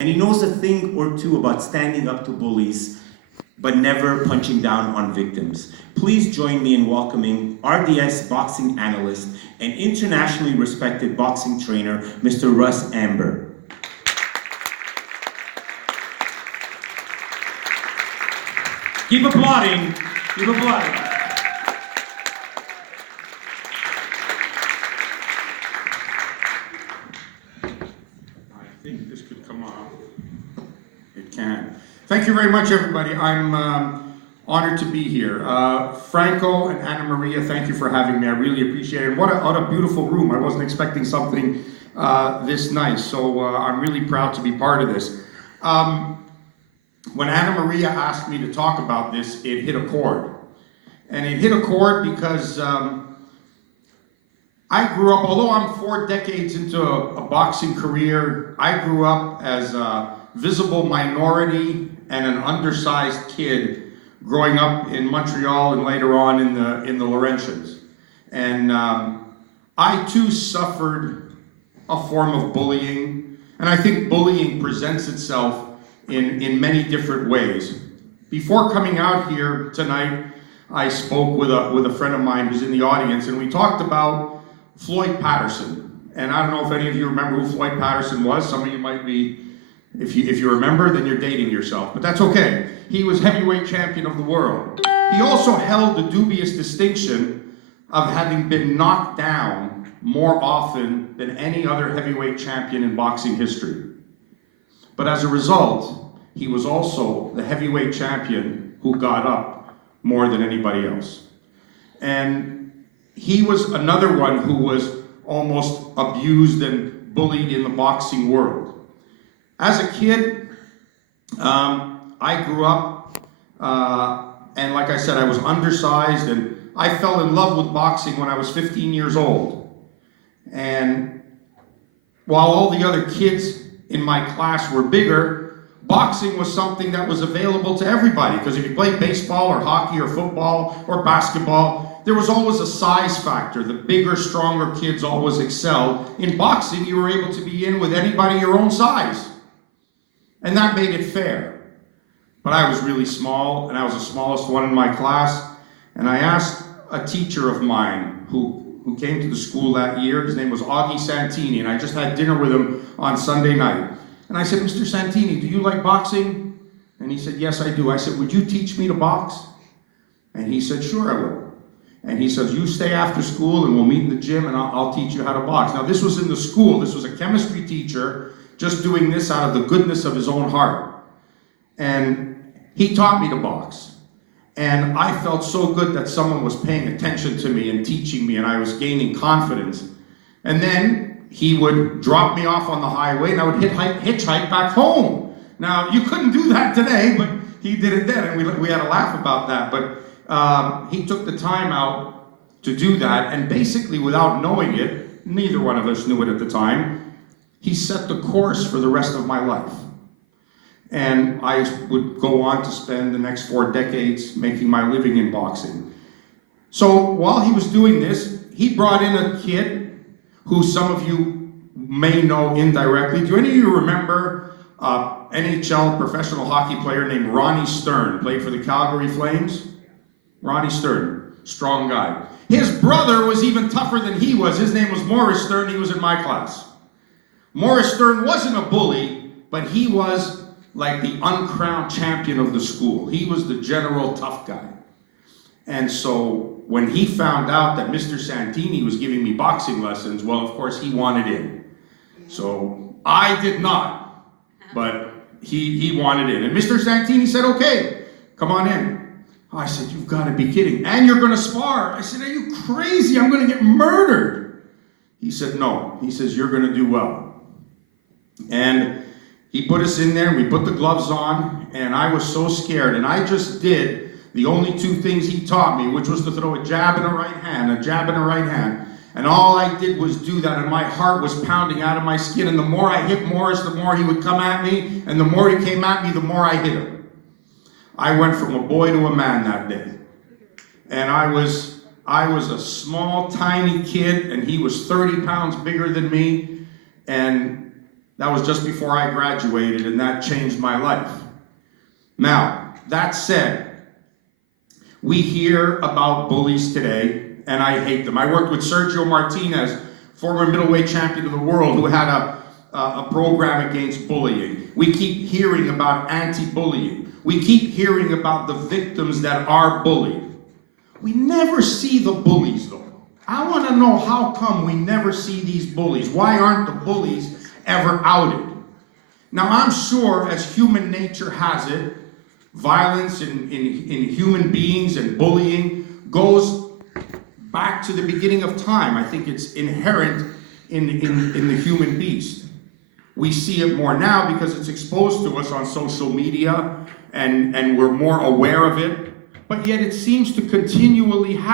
and he knows a thing or two about standing up to bullies, but never punching down on victims. Please join me in welcoming RDS boxing analyst and internationally respected boxing trainer, Mr. Russ Anber. Keep applauding, keep applauding. I think this could come off. It can. Thank you very much, everybody. I'm honored to be here. Franco and Anna Maria, thank you for having me. I really appreciate it. What a beautiful room. I wasn't expecting something this nice, so I'm really proud to be part of this. When Anna Maria asked me to talk about this, it hit a chord. And it hit a chord because I grew up, although I'm 4 decades into a boxing career, I grew up as a visible minority and an undersized kid growing up in Montreal and later on in the Laurentians. And I too suffered a form of bullying, and I think bullying presents itself in many different ways. Before coming out here tonight, I spoke with a friend of mine who's in the audience, and we talked about Floyd Patterson. And I don't know if any of you remember who Floyd Patterson was. Some of you might be, if you remember, then you're dating yourself, but that's okay. He was heavyweight champion of the world. He also held the dubious distinction of having been knocked down more often than any other heavyweight champion in boxing history. But as a result, he was also the heavyweight champion who got up more than anybody else. And he was another one who was almost abused and bullied in the boxing world. As a kid, I grew up, and like I said, I was undersized, and I fell in love with boxing when I was 15 years old. And while all the other kids in my class were bigger, boxing was something that was available to everybody, because if you played baseball or hockey or football or basketball, there was always a size factor. The bigger, stronger kids always excelled. In boxing, you were able to be in with anybody your own size. And that made it fair. But I was really small, and I was the smallest one in my class, and I asked a teacher of mine who came to the school that year. His name was Augie Santini, and I just had dinner with him on Sunday night. And I said, Mr. Santini, do you like boxing? And he said, yes, I do. I said, would you teach me to box? And he said, sure, I will. And he says, you stay after school and we'll meet in the gym and I'll teach you how to box. Now, this was in the school. This was a chemistry teacher just doing this out of the goodness of his own heart. And he taught me to box. And I felt so good that someone was paying attention to me and teaching me, and I was gaining confidence. And then he would drop me off on the highway, and I would hitchhike back home. Now, you couldn't do that today, but he did it then, and we had a laugh about that. But he took the time out to do that, and basically, without knowing it, neither one of us knew it at the time, he set the course for the rest of my life. And I would go on to spend the next 4 decades making my living in boxing. So while he was doing this, he brought in a kid who some of you may know indirectly. Do any of you remember NHL professional hockey player named Ronnie Stern? Played for the Calgary Flames? Ronnie Stern, strong guy. His brother was even tougher than he was. His name was Morris Stern. He was in my class. Morris Stern wasn't a bully, but he was like the uncrowned champion of the school. He was the general tough guy. And so when he found out that Mr. Santini was giving me boxing lessons, well, of course, he wanted in. So I did not, but he wanted in. And Mr. Santini said, okay, come on in. I said, you've got to be kidding. And you're going to spar. I said, are you crazy? I'm going to get murdered. He said, no. He says, you're going to do well. And he put us in there, we put the gloves on, and I was so scared. And I just did the only 2 things he taught me, which was to throw a jab and a right hand, a jab and a right hand. And all I did was do that, and my heart was pounding out of my skin. And the more I hit Morris, the more he would come at me. And the more he came at me, the more I hit him. I went from a boy to a man that day. And I was a small, tiny kid, and he was 30 pounds bigger than me. And That was just before I graduated, and that changed my life. Now, that said, we hear about bullies today, and I hate them. I worked with Sergio Martinez, former middleweight champion of the world, who had a program against bullying. We keep hearing about anti-bullying. We keep hearing about the victims that are bullied. We never see the bullies, though. I want to know, how come we never see these bullies? Why aren't the bullies ever outed? Now, I'm sure, as human nature has it, violence in human beings and bullying goes back to the beginning of time. I think it's inherent in the human beast. We see it more now because it's exposed to us on social media, and we're more aware of it, but yet it seems to continually happen.